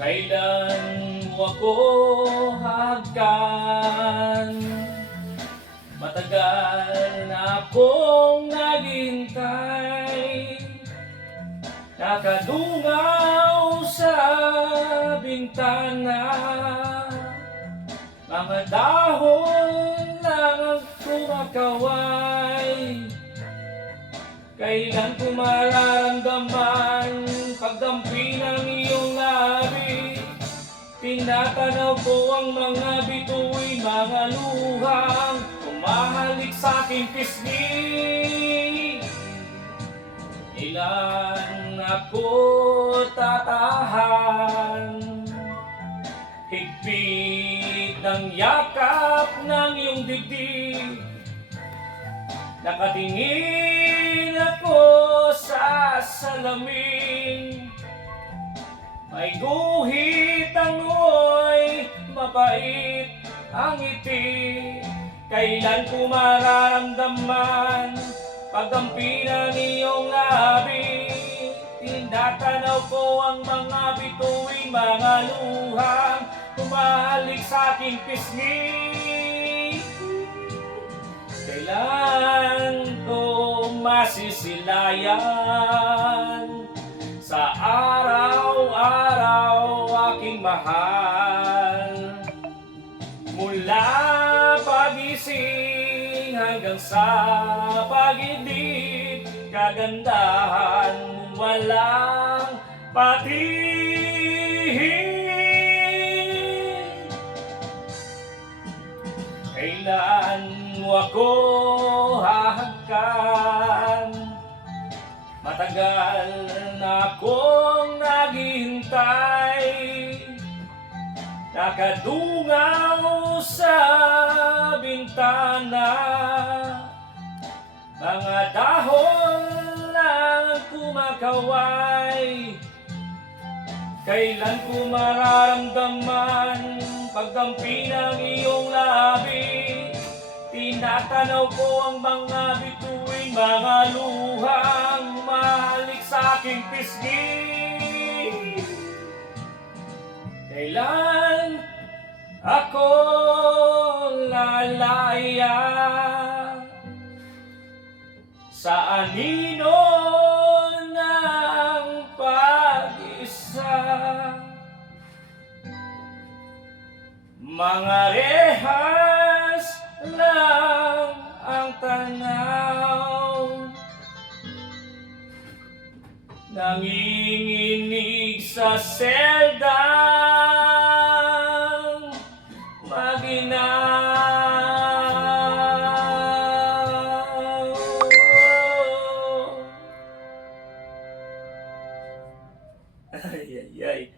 Kailan mo ako hahagkan? Matagal na akong naghihintay, nakadungaw sa bintana. Mga dahon lang ang kumakaway. Kailan ko mararamdaman pagdampi ng iyong labi? Tinatanaw ko ang mga bituin, mga luhang umahalik sa aking pisngi. Ilan ako tatahan, higpit ng yakap ng iyong dibdib. Nakatingin ako sa salamin, may guhit ang ngoy, mapait ang ngiti. Kailan ko mararamdaman pagdampi ng iyong labi? Tinatanaw ko ang mga bituin, mga luhang humahalik sa aking pisngi. Kailan ko masisilayan sa araw-araw aking mahal? Mula pagising hanggang sa pag-ibig, kagandahan mo walang patihid. Kailan mo ako hahagkan? Matagal na akong naghihintay, nakadungaw sa bintana. Mga dahon lang kumakaway. Kailan ko mararamdaman pagdampi ng iyong labi? Tinatanaw ko ang mga bituin, mga luhang umahalik sa aking pisngi. Kailan ako lalaya sa anino ng pag-isa? Mga rehas lang ang tanaw, nanginginig sa seldang maginaw. Ay, ay, ay.